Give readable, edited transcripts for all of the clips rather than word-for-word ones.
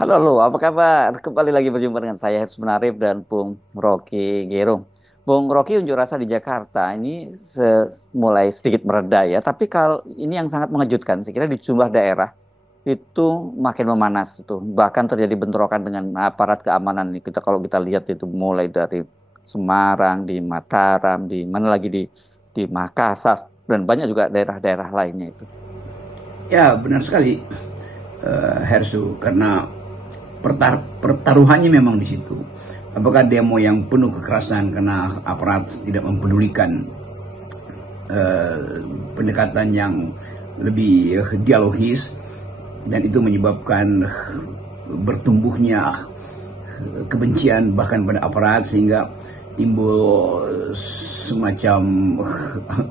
Halo, halo, apa kabar? Kembali lagi berjumpa dengan saya Hersman Menarif dan Bung Rocky Gerung. Bung Rocky, unjuk rasa di Jakarta ini mulai sedikit mereda ya, tapi kalau ini yang sangat mengejutkan, saya kira di sejumlah daerah itu makin memanas itu. Bahkan terjadi bentrokan dengan aparat keamanan. Kalau kita lihat itu mulai dari Semarang, di Mataram, di mana lagi di Makassar dan banyak juga daerah-daerah lainnya itu. Ya, benar sekali, Hersu, karena pertaruhannya memang di situ. Apakah demo yang penuh kekerasan karena aparat tidak mempedulikan pendekatan yang lebih dialogis, dan itu menyebabkan bertumbuhnya kebencian bahkan pada aparat, sehingga timbul semacam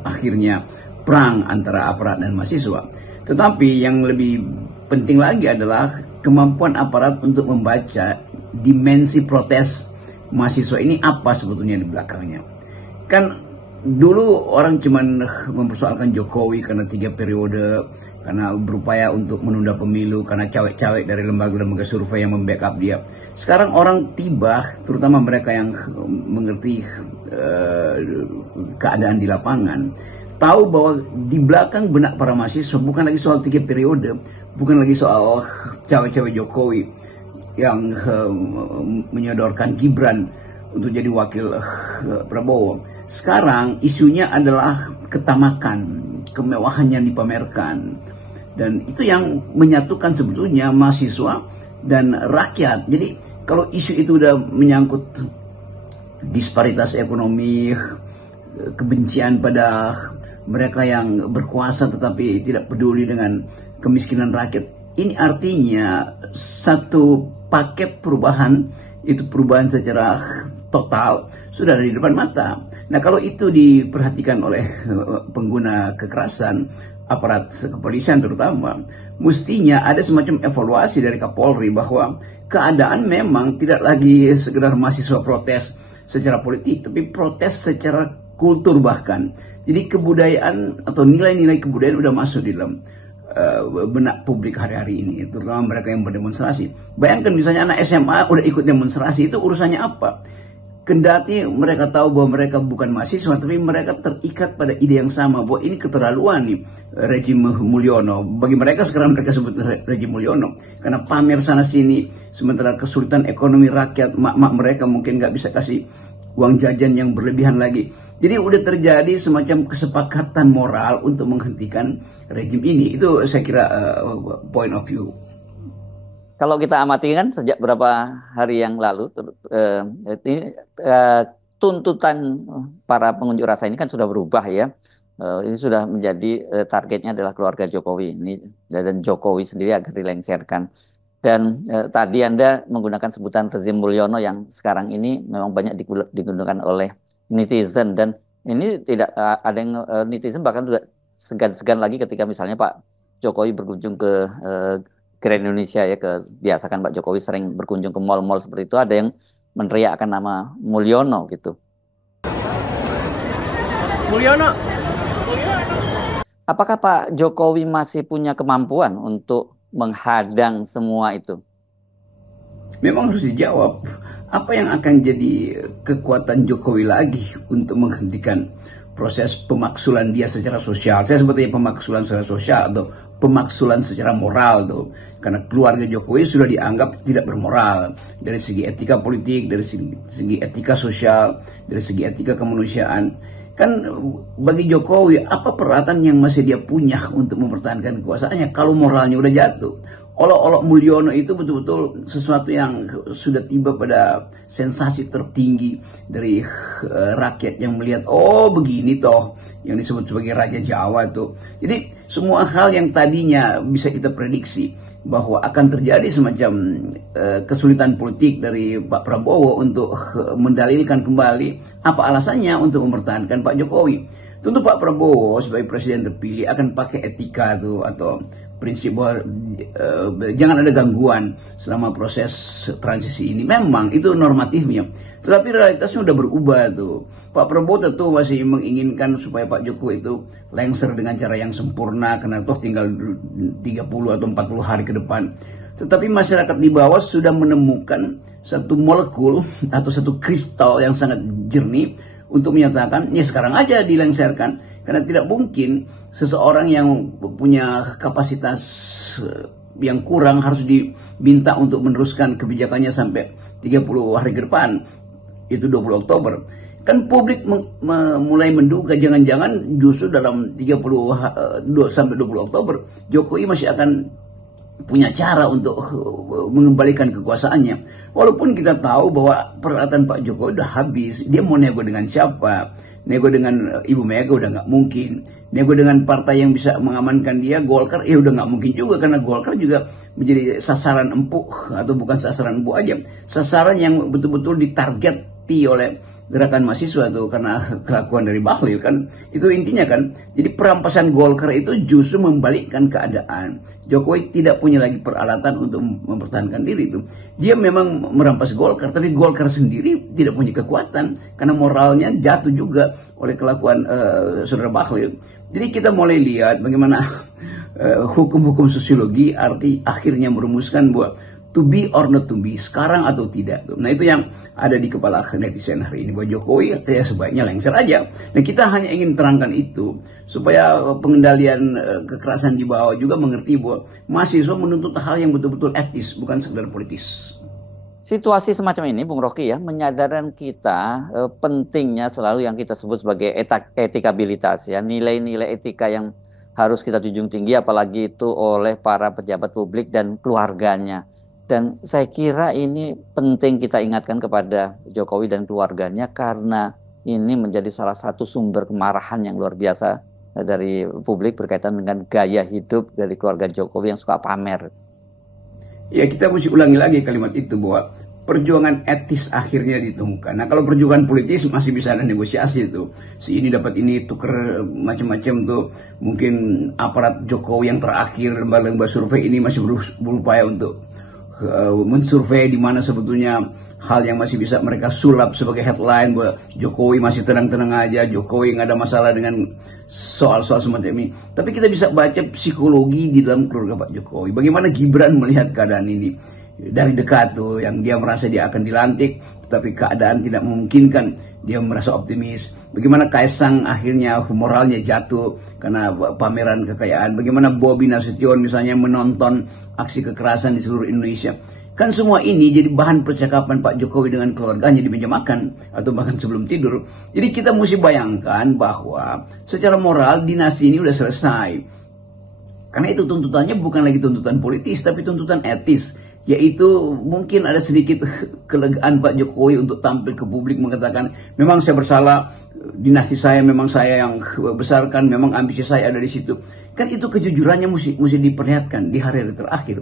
akhirnya perang antara aparat dan mahasiswa. Tetapi yang lebih penting lagi adalah kemampuan aparat untuk membaca dimensi protes mahasiswa ini apa sebetulnya di belakangnya. Kan dulu orang cuman mempersoalkan Jokowi karena 3 periode, karena berupaya untuk menunda pemilu, karena cawe-cawe dari lembaga-lembaga survei yang membackup dia. Sekarang orang tiba, terutama mereka yang mengerti keadaan di lapangan, tahu bahwa di belakang benak para mahasiswa bukan lagi soal 3 periode, bukan lagi soal cawe-cawe Jokowi yang menyodorkan Gibran untuk jadi wakil Prabowo. Sekarang isunya adalah ketamakan, kemewahan yang dipamerkan. Dan itu yang menyatukan sebetulnya mahasiswa dan rakyat. Jadi kalau isu itu udah menyangkut disparitas ekonomi, kebencian pada mereka yang berkuasa tetapi tidak peduli dengan kemiskinan rakyat, ini artinya satu paket perubahan, itu perubahan secara total, sudah ada di depan mata. Nah, kalau itu diperhatikan oleh pengguna kekerasan, aparat kepolisian terutama, mestinya ada semacam evaluasi dari Kapolri bahwa keadaan memang tidak lagi sekedar mahasiswa protes secara politik, tapi protes secara kultur bahkan. Jadi kebudayaan atau nilai-nilai kebudayaan udah masuk di dalam benak publik hari-hari ini, terutama mereka yang berdemonstrasi. Bayangkan misalnya anak SMA udah ikut demonstrasi, itu urusannya apa? Kendati mereka tahu bahwa mereka bukan mahasiswa, tapi mereka terikat pada ide yang sama, bahwa ini keterlaluan nih rejim Mulyono. Bagi mereka sekarang mereka sebut rejim Mulyono, karena pamer sana sini, sementara kesulitan ekonomi rakyat, mak-mak mereka mungkin nggak bisa kasih uang jajan yang berlebihan lagi. Jadi udah terjadi semacam kesepakatan moral untuk menghentikan rejim ini. Itu saya kira point of view. Kalau kita amati kan sejak beberapa hari yang lalu, ini eh, tuntutan para pengunjuk rasa ini kan sudah berubah ya. Ini sudah menjadi targetnya adalah keluarga Jokowi. Ini dan Jokowi sendiri agar dilengsarkan. Dan tadi Anda menggunakan sebutan rezim Mulyono yang sekarang ini memang banyak digunakan oleh netizen, dan ini tidak ada yang netizen bahkan juga segan-segan lagi ketika misalnya Pak Jokowi berkunjung ke Grand Indonesia ya, biasakan Pak Jokowi sering berkunjung ke mal-mal seperti itu, ada yang meneriakkan nama Mulyono gitu. Mulyono. Apakah Pak Jokowi masih punya kemampuan untuk menghadang semua itu? Memang harus dijawab, apa yang akan jadi kekuatan Jokowi lagi untuk menghentikan proses pemaksulan dia secara sosial. Saya sebutnya pemaksulan secara sosial atau pemaksulan secara moral tuh. Karena keluarga Jokowi sudah dianggap tidak bermoral dari segi etika politik, dari segi etika sosial, dari segi etika kemanusiaan. Kan bagi Jokowi, apa peralatan yang masih dia punya untuk mempertahankan kekuasaannya kalau moralnya udah jatuh? Olok-olok Mulyono itu betul-betul sesuatu yang sudah tiba pada sensasi tertinggi dari rakyat yang melihat, oh begini toh yang disebut sebagai Raja Jawa itu. Jadi semua hal yang tadinya bisa kita prediksi bahwa akan terjadi semacam kesulitan politik dari Pak Prabowo untuk mendalilkan kembali apa alasannya untuk mempertahankan Pak Jokowi. Tentu Pak Prabowo sebagai presiden terpilih akan pakai etika tuh, atau prinsip bahwa jangan ada gangguan selama proses transisi ini. Memang itu normatifnya, tetapi realitasnya udah berubah tuh. Pak Prabowo tentu masih menginginkan supaya Pak Jokowi itu lengser dengan cara yang sempurna, karena toh tinggal 30 atau 40 hari ke depan. Tetapi masyarakat di bawah sudah menemukan satu molekul atau satu kristal yang sangat jernih untuk menyatakan, ya sekarang aja dilengserkan. Karena tidak mungkin seseorang yang punya kapasitas yang kurang harus diminta untuk meneruskan kebijakannya sampai 30 hari ke depan, itu 20 Oktober. Kan publik mulai menduga jangan-jangan justru dalam sampai 20 Oktober Jokowi masih akan punya cara untuk mengembalikan kekuasaannya. Walaupun kita tahu bahwa peralatan Pak Jokowi udah habis. Dia mau nego dengan siapa? Nego dengan Ibu Mega udah nggak mungkin. Nego dengan partai yang bisa mengamankan dia, Golkar, udah nggak mungkin juga. Karena Golkar juga menjadi sasaran empuk, atau bukan sasaran empuk aja, sasaran yang betul-betul ditargeti oleh gerakan mahasiswa tuh karena kelakuan dari Bahlil kan. Itu intinya kan. Jadi perampasan Golkar itu justru membalikkan keadaan. Jokowi tidak punya lagi peralatan untuk mempertahankan diri itu. Dia memang merampas Golkar, tapi Golkar sendiri tidak punya kekuatan karena moralnya jatuh juga oleh kelakuan saudara Bahlil. Jadi kita mulai lihat bagaimana hukum-hukum sosiologi arti akhirnya merumuskan bahwa to be or not to be, sekarang atau tidak. Nah itu yang ada di kepala netizen hari ini, bahwa Jokowi ya sebaiknya lengser aja. Nah kita hanya ingin terangkan itu supaya pengendalian kekerasan di bawah juga mengerti bahwa mahasiswa menuntut hal yang betul-betul etis, bukan sekedar politis. Situasi semacam ini, Bung Rocky ya, menyadarkan kita pentingnya selalu yang kita sebut sebagai etikabilitas ya, nilai-nilai etika yang harus kita junjung tinggi, apalagi itu oleh para pejabat publik dan keluarganya. Dan saya kira ini penting kita ingatkan kepada Jokowi dan keluarganya karena ini menjadi salah satu sumber kemarahan yang luar biasa dari publik berkaitan dengan gaya hidup dari keluarga Jokowi yang suka pamer. Ya kita mesti ulangi lagi kalimat itu bahwa perjuangan etis akhirnya ditemukan. Nah kalau perjuangan politis masih bisa ada negosiasi tuh. Si ini dapat ini, tuker macam-macam tuh. Mungkin aparat Jokowi yang terakhir, lembaga-lembaga survei ini masih berupaya untuk mensurvei di mana sebetulnya hal yang masih bisa mereka sulap sebagai headline bahwa Jokowi masih tenang-tenang aja, Jokowi nggak ada masalah dengan soal-soal semacam ini. Tapi kita bisa baca psikologi di dalam keluarga Pak Jokowi. Bagaimana Gibran melihat keadaan ini dari dekat tuh, yang dia merasa dia akan dilantik, tetapi keadaan tidak memungkinkan, dia merasa optimis. Bagaimana Kaisang akhirnya moralnya jatuh karena pameran kekayaan. Bagaimana Bobi Nasution misalnya menonton aksi kekerasan di seluruh Indonesia. Kan semua ini jadi bahan percakapan Pak Jokowi dengan keluarganya di meja makan atau bahkan sebelum tidur. Jadi kita mesti bayangkan bahwa secara moral dinasti ini udah selesai. Karena itu tuntutannya bukan lagi tuntutan politis tapi tuntutan etis. Yaitu mungkin ada sedikit kelegaan Pak Jokowi untuk tampil ke publik mengatakan memang saya bersalah, dinasti saya memang saya yang besarkan, memang ambisi saya ada di situ. Kan itu kejujurannya mesti diperlihatkan di hari-hari terakhir.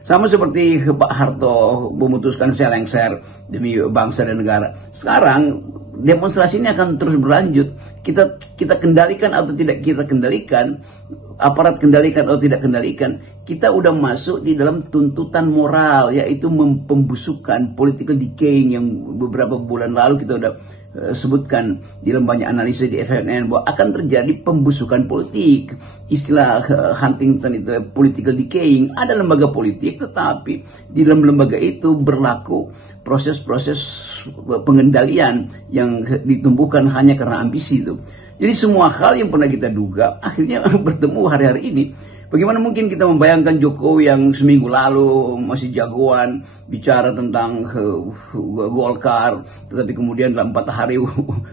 Sama seperti Pak Harto memutuskan saya lengser demi bangsa dan negara. Sekarang demonstrasi ini akan terus berlanjut. Kita kendalikan atau tidak kita kendalikan, aparat kendalikan atau tidak kendalikan, kita udah masuk di dalam tuntutan moral, yaitu pembusukan, political decaying yang beberapa bulan lalu kita udah sebutkan di dalam banyak analisis di FNN bahwa akan terjadi pembusukan politik. Istilah Huntington itu political decaying. Ada lembaga politik tetapi di dalam lembaga itu berlaku proses-proses pengendalian yang ditumbuhkan hanya karena ambisi itu. Jadi semua hal yang pernah kita duga akhirnya bertemu hari-hari ini. Bagaimana mungkin kita membayangkan Jokowi yang seminggu lalu masih jagoan bicara tentang Golkar, tetapi kemudian dalam 4 hari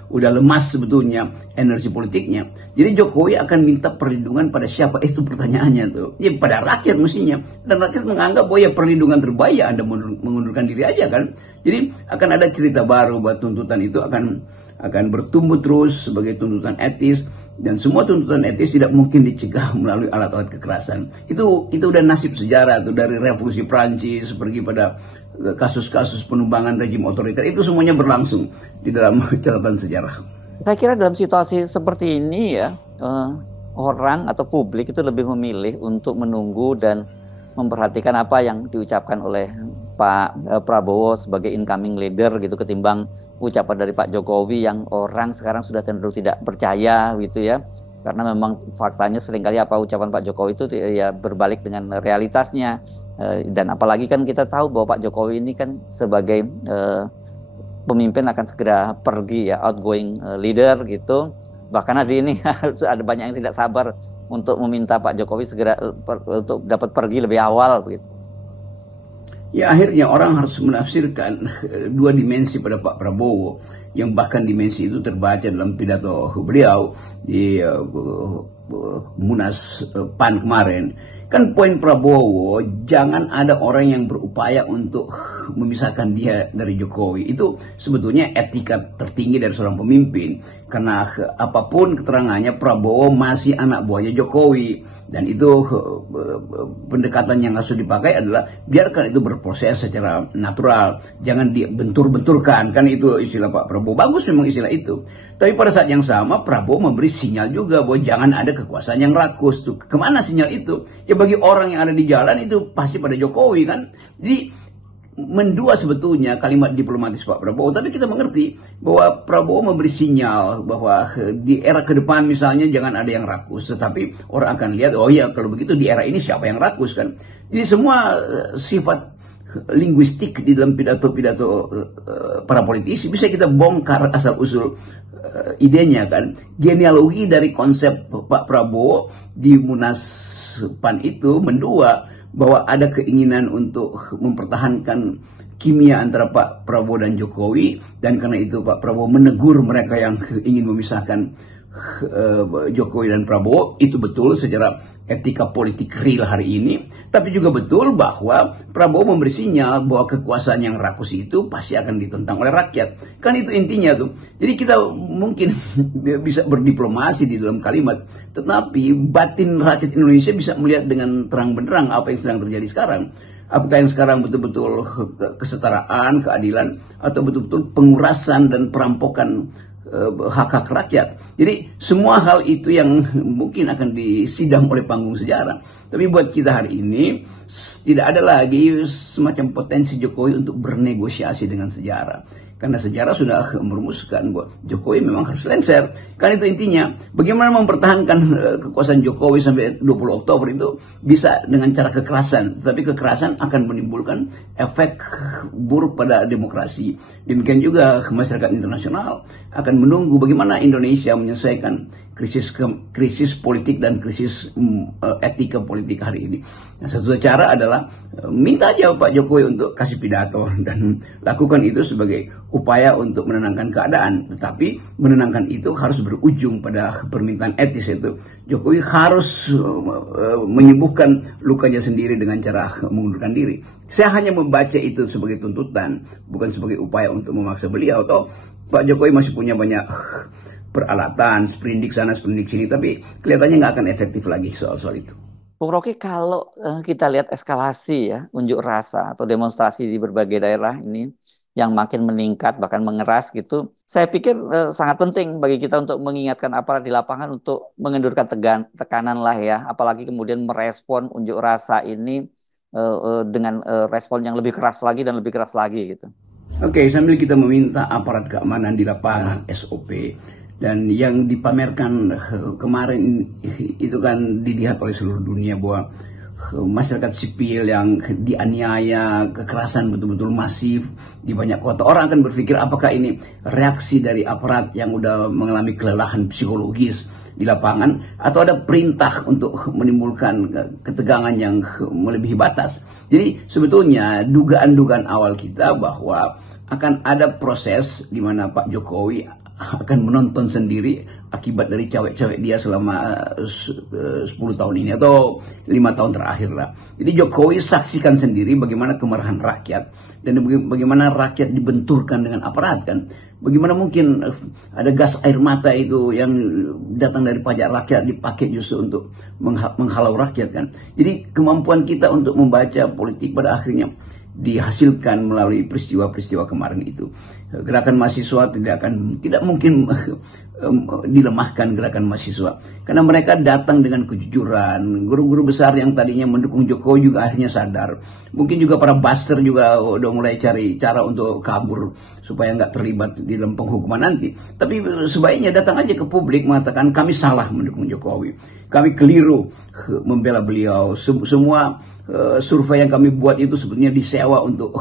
udah lemas sebetulnya energi politiknya. Jadi Jokowi akan minta perlindungan pada siapa? Itu pertanyaannya tuh. Ya pada rakyat mestinya. Dan rakyat menganggap bahwa ya perlindungan terbaik Anda mengundurkan diri aja kan. Jadi akan ada cerita baru bahwa tuntutan itu akan bertumbuh terus sebagai tuntutan etis, dan semua tuntutan etis tidak mungkin dicegah melalui alat-alat kekerasan. Itu udah nasib sejarah tuh, dari revolusi Prancis pergi pada kasus-kasus penumbangan rejim otoriter, itu semuanya berlangsung di dalam catatan sejarah. Saya kira dalam situasi seperti ini ya, orang atau publik itu lebih memilih untuk menunggu dan memperhatikan apa yang diucapkan oleh Pak Prabowo sebagai incoming leader gitu, ketimbang ucapan dari Pak Jokowi yang orang sekarang sudah cenderung tidak percaya gitu ya, karena memang faktanya seringkali apa ucapan Pak Jokowi itu ya berbalik dengan realitasnya. Dan apalagi kan kita tahu bahwa Pak Jokowi ini kan sebagai pemimpin akan segera pergi ya, outgoing leader gitu. Bahkan hari ini ada banyak yang tidak sabar untuk meminta Pak Jokowi segera untuk dapat pergi lebih awal begitu. Ya, akhirnya orang harus menafsirkan dua dimensi pada Pak Prabowo, yang bahkan dimensi itu terbaca dalam pidato beliau di Munas PAN kemarin. Kan poin Prabowo, jangan ada orang yang berupaya untuk memisahkan dia dari Jokowi. Itu sebetulnya etika tertinggi dari seorang pemimpin. Karena apapun keterangannya, Prabowo masih anak buahnya Jokowi. Dan itu pendekatan yang harus dipakai adalah biarkan itu berproses secara natural. Jangan dibentur-benturkan. Kan itu istilah Pak Prabowo. Bagus memang istilah itu. Tapi pada saat yang sama, Prabowo memberi sinyal juga bahwa jangan ada kekuasaan yang rakus. Tuh, kemana sinyal itu? Ya bagi orang yang ada di jalan itu pasti pada Jokowi kan. Jadi mendua sebetulnya kalimat diplomatis Pak Prabowo. Tapi kita mengerti bahwa Prabowo memberi sinyal bahwa di era ke depan misalnya jangan ada yang rakus. Tetapi orang akan lihat, oh ya kalau begitu di era ini siapa yang rakus kan. Jadi semua sifat linguistik di dalam pidato-pidato para politisi bisa kita bongkar asal-usul idenya kan. Genealogi dari konsep Pak Prabowo di Munas PAN itu mendua bahwa ada keinginan untuk mempertahankan kimia antara Pak Prabowo dan Jokowi, dan karena itu Pak Prabowo menegur mereka yang ingin memisahkan Jokowi dan Prabowo. Itu betul secara etika politik real hari ini. Tapi juga betul bahwa Prabowo memberi sinyal bahwa kekuasaan yang rakus itu pasti akan ditentang oleh rakyat. Kan itu intinya tuh. Jadi kita mungkin bisa berdiplomasi di dalam kalimat, tetapi batin rakyat Indonesia bisa melihat dengan terang benderang apa yang sedang terjadi sekarang. Apakah yang sekarang betul-betul kesetaraan, keadilan, atau betul-betul pengurasan dan perampokan hak-hak rakyat. Jadi semua hal itu yang mungkin akan disidang oleh panggung sejarah. Tapi buat kita hari ini tidak ada lagi semacam potensi Jokowi untuk bernegosiasi dengan sejarah. Karena sejarah sudah merumuskan bahwa Jokowi memang harus lengser. Kan itu intinya. Bagaimana mempertahankan kekuasaan Jokowi sampai 20 Oktober itu bisa dengan cara kekerasan. Tetapi kekerasan akan menimbulkan efek buruk pada demokrasi. Demikian juga masyarakat internasional akan menunggu bagaimana Indonesia menyelesaikan krisis politik dan krisis etika politik hari ini. Nah, satu cara adalah minta aja Pak Jokowi untuk kasih pidato dan lakukan itu sebagai upaya untuk menenangkan keadaan. Tetapi menenangkan itu harus berujung pada permintaan etis, itu Jokowi harus menyembuhkan lukanya sendiri dengan cara mengundurkan diri. Saya hanya membaca itu sebagai tuntutan, bukan sebagai upaya untuk memaksa beliau. Atau Pak Jokowi masih punya banyak peralatan, sprindik sana, sprindik sini, tapi kelihatannya nggak akan efektif lagi soal itu. Bung Rocky, kalau kita lihat eskalasi ya, unjuk rasa atau demonstrasi di berbagai daerah ini yang makin meningkat, bahkan mengeras gitu, saya pikir sangat penting bagi kita untuk mengingatkan aparat di lapangan untuk mengendurkan tekanan lah ya, apalagi kemudian merespon unjuk rasa ini dengan respon yang lebih keras lagi dan lebih keras lagi gitu. Oke, sambil kita meminta aparat keamanan di lapangan SOP. Dan yang dipamerkan kemarin itu kan dilihat oleh seluruh dunia bahwa masyarakat sipil yang dianiaya, kekerasan betul-betul masif di banyak kota. Orang akan berpikir apakah ini reaksi dari aparat yang udah mengalami kelelahan psikologis di lapangan, atau ada perintah untuk menimbulkan ketegangan yang melebihi batas. Jadi sebetulnya dugaan-dugaan awal kita bahwa akan ada proses di mana Pak Jokowi akan menonton sendiri akibat dari cewek-cewek dia selama 10 tahun ini atau 5 tahun terakhir lah. Jadi Jokowi saksikan sendiri bagaimana kemarahan rakyat dan bagaimana rakyat dibenturkan dengan aparat kan. Bagaimana mungkin ada gas air mata itu yang datang dari pajak rakyat dipakai justru untuk menghalau rakyat kan. Jadi kemampuan kita untuk membaca politik pada akhirnya dihasilkan melalui peristiwa-peristiwa kemarin itu. Gerakan mahasiswa tidak mungkin dilemahkan gerakan mahasiswa karena mereka datang dengan kejujuran. Guru-guru besar yang tadinya mendukung Jokowi juga akhirnya sadar. Mungkin juga para buster juga udah mulai cari cara untuk kabur supaya nggak terlibat di dalam penghukuman nanti. Tapi sebaiknya datang aja ke publik mengatakan kami salah mendukung Jokowi, kami keliru membela beliau. Semua survei yang kami buat itu sebetulnya disewa untuk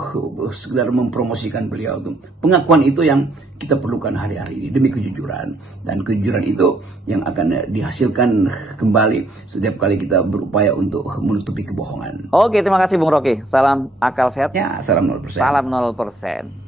sekedar mempromosikan beliau. Pengakuan itu yang kita perlukan hari-hari ini demi kejujuran, dan kejujuran itu yang akan dihasilkan kembali setiap kali kita berupaya untuk menutupi kebohongan. Oke, terima kasih Bung Rocky. Salam akal sehat. Ya, salam 0%. Salam 0%.